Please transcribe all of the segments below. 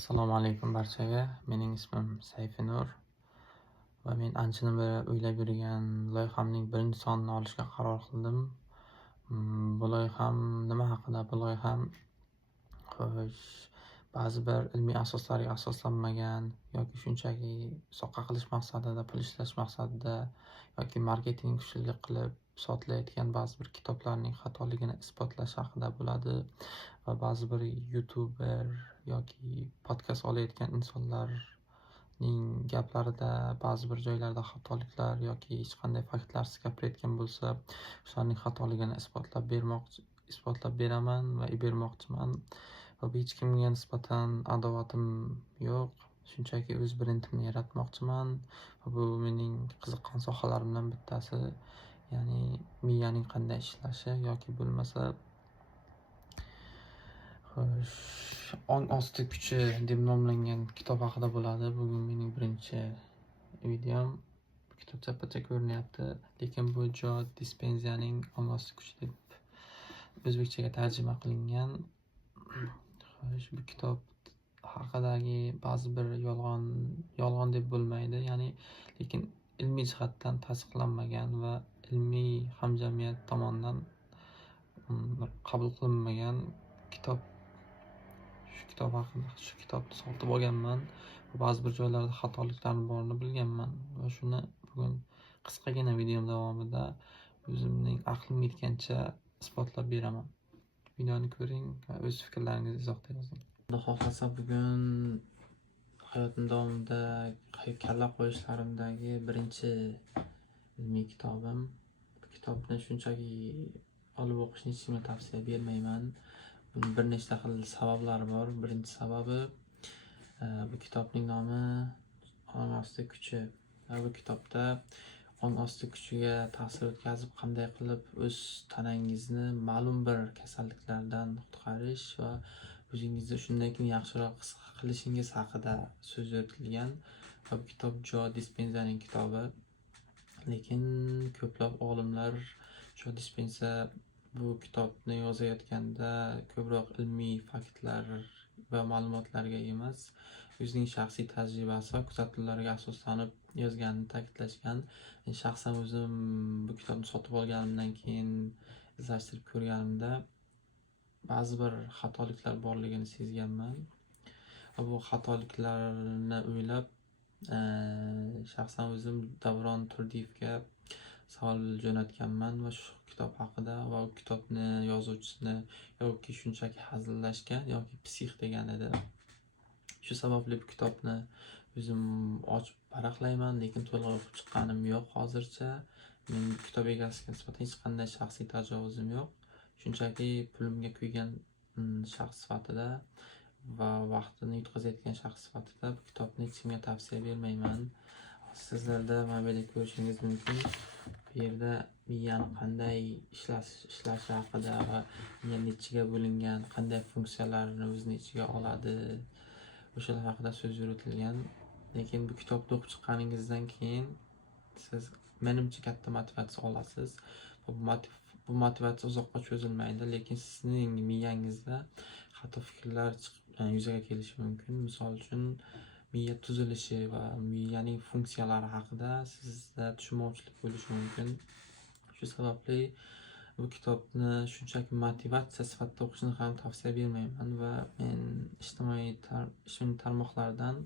Assalomu alaykum barchaga. Mening ismim Sayfinur va men anchadan beri o'ylab yurgan loyihamning birinchi sonini olishga qaror qildim. Bu loyiham nima haqida? Bu loyiham ba'zi bir ilmiy asoslarga asoslanmagan yoki shunchaki soqqa qilish maqsadida, pul ishlash maqsadida yoki marketing kuchli qilib sotilayotgan ba'zi bir kitoblarning xatoligini isbotlash haqida bo'ladi va ba'zi bir youtuber yoki podkast olayotgan insonlarning gaplarida ba'zi bir joylarda xatoliklar yoki hech qanday faktlarsiz gapirayotgan bo'lsa, shularning xatoligini isbotlab beraman va bermoqchiman. Va hech kimga nisbatan adovatim yo'q. Shunchaki o'z brendimni yaratmoqchiman va bu mening qiziqqan sohalarimdan bittasi. Ya'ni miyaning qanday ishlashi yoki bo'lmasa ong osti kuchi deb nomlangan kitob haqida bo'ladi. Bugun mening birinchi videom. Bu kitob chappacha ko'rinyapti, lekin bu Jo Dispenzaning ong osti kuchi deb o'zbekchaga tarjima qilingan. Bu kitob haqidagi ba'zi bir yolg'on deb bo'lmaydi, ya'ni lekin ilmiy jihatdan tasdiqlanmagan va ilmiy hamjamiyat tomonidan qabul qilinmagan kitob. Shu kitobni sotib olganman va ba'zi bir joylarda xatoliklar borligini bilganman va shuni bugun qisqagina videom davomida o'zimning aqlim yetgancha isbotlab beraman. Videoni ko'ring va o'z fikrlaringizni izohda yozing. Xudo xohlasa bugun hayotim davomida kalla qo'yishlarimdagi birinchi ilmiy kitobim. Bu kitobni shunchaki olib o'qishni hech kimga tavsiya bermayman. Buning bir nechta xil sabablari bor. Birinchi sababi bu kitobning nomi Ong osti kuchi. Bu kitobda ong osti kuchiga ta'sir o'tkazib, qanday qilib o'z tanangizni ma'lum bir kasalliklardan qutqarish va o'zingizni shundan keyin yaxshiroq his qilishingiz haqida so'z yuritilgan. Va bu kitob Jo Dispenzaning kitobi. Lekin ko'plab olimlar Jo Dispenza bu kitobni yozayotganda ko'proq ilmiy faktlar va ma'lumotlarga emas, o'zining shaxsiy tajribasi va kuzatuvlariga asoslanib yozganini ta'kidlashgan. Shaxsan o'zim bu kitobni sotib olganimdan keyin izlashtirib ko'rganimda ba'zi bir xatoliklar borligini sezganman. Va bu xatoliklarni o'ylab shaxsan o'zim Davron Turdiyevga savol jo'natganman va shu kitob haqida va u kitobni yozuvchisini yoki shunchaki hazillashgan yoki psix degan edi. Shu sababli bu kitobni o'zim ochib varaqlayman, lekin to'liq o'qib chiqqanim yo'q hozircha. Men bu kitob egasiga nisbatan hech qanday shaxsiy tajovuzim yo'q. Shunchaki pulimga kuygan shaxs sifatida va vaqtini yutqazayotgan shaxs sifatida bu kitobni hech kimga tavsiya bermayman. Sizlarda mana bu yerda ko'rishingiz mumkin. Bu yerda miyani qanday ishlashi haqida va miyaning ichiga bo'lingan qanday funksiyalarni o'zining ichiga oladi, o'shalar haqida so'z yuritilgan. Lekin bu kitobni o'qib chiqqaningizdan keyin siz menimcha katta motivatsiya olasiz. Bu motivatsiya uzoqqa cho'zilmaydi, lekin sizning miyangizda xato fikrlar yuzaga kelishi mumkin. Misol uchun miya tuzilishi va miyaning funksiyalari haqida sizda tushunmovchilik bo'lishi mumkin. Shu sababli bu kitobni shunchaki motivatsiya sifatida o'qishni ham tavsiya bermayman va men ijtimoiy tarmoqlardan,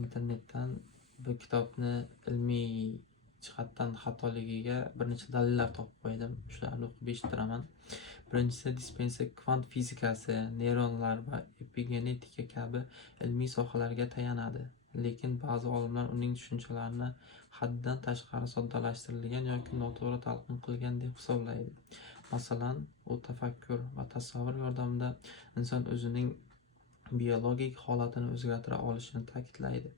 internetdan bu kitobni ilmiy jihatdan xatoligiga bir necha dalillar topib qo'ydim. Shularni o'qib eshittiraman. Birinchisi, Dispenza kvant fizikasi, neyronlar va epigenetika kabi ilmiy sohalarga tayanadi. Lekin ba'zi olimlar uning tushunchalarini haddan tashqari soddalashtirilgan yoki noto'g'ri talqin qilgan deb hisoblaydi. Masalan, u tafakkur va tasavvur yordamida inson o'zining biologik holatini o'zgartira olishini ta'kidlaydi.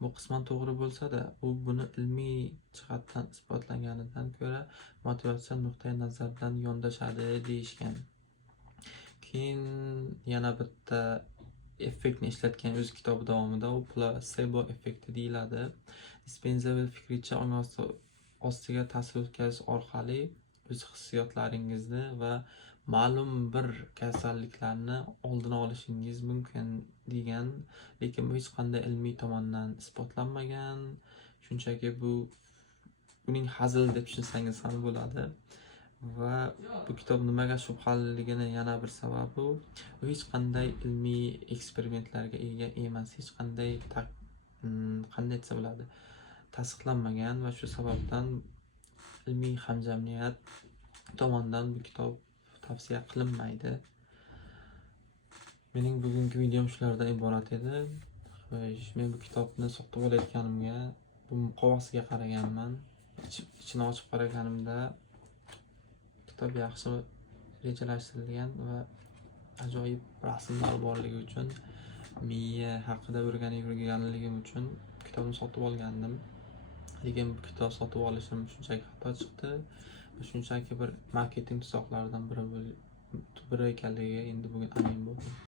Bu qisman to'g'ri bo'lsa-da, u buni ilmiy jihatdan isbotlanganidan ko'ra motivatsion nuqtai nazardan yondashadi deyishgan. Keyin yana bitta effektni ishlatgan o'z kitobi davomida, u plasebo effekti deyiladi. Dispenza fikricha ong ostiga ta'sir o'tkazish orqali o'z hissiyotlaringizni va ma'lum bir kasalliklarni oldini olishingiz mumkin degan, lekin bu hech qanday ilmiy tomondan isbotlanmagan. Shunchaki bu uning hazili deb tushunsangiz ham bo'ladi. Va bu kitob nimaga shubhaliligini yana bir sababi u hech qanday ilmiy eksperimentlarga ega emas, hech qanday qanday desa bo'ladi, tasdiqlanmagan va shu sababdan ilmiy hamjamiyat tomonidan bu kitob tavsiya qilinmaydi. Mening bugungi videom shulardan iborat edi. Xo'sh, men bu kitobni sotib olayotganimga bu muqovasiga qaraganman. Ichini ochib qaraganimda kitob yaxshi rejalashtirilgan va ajoyib rasmlar borligi uchun, miya haqida o'rganib yurganligim uchun kitobni sotib olgandim. Lekin bu kitob sotib olishim shunchaki xato chiqdi. Shunchaki bir marketing tuzoqlaridan biri ekanligiga endi bugun amin bo'ldim.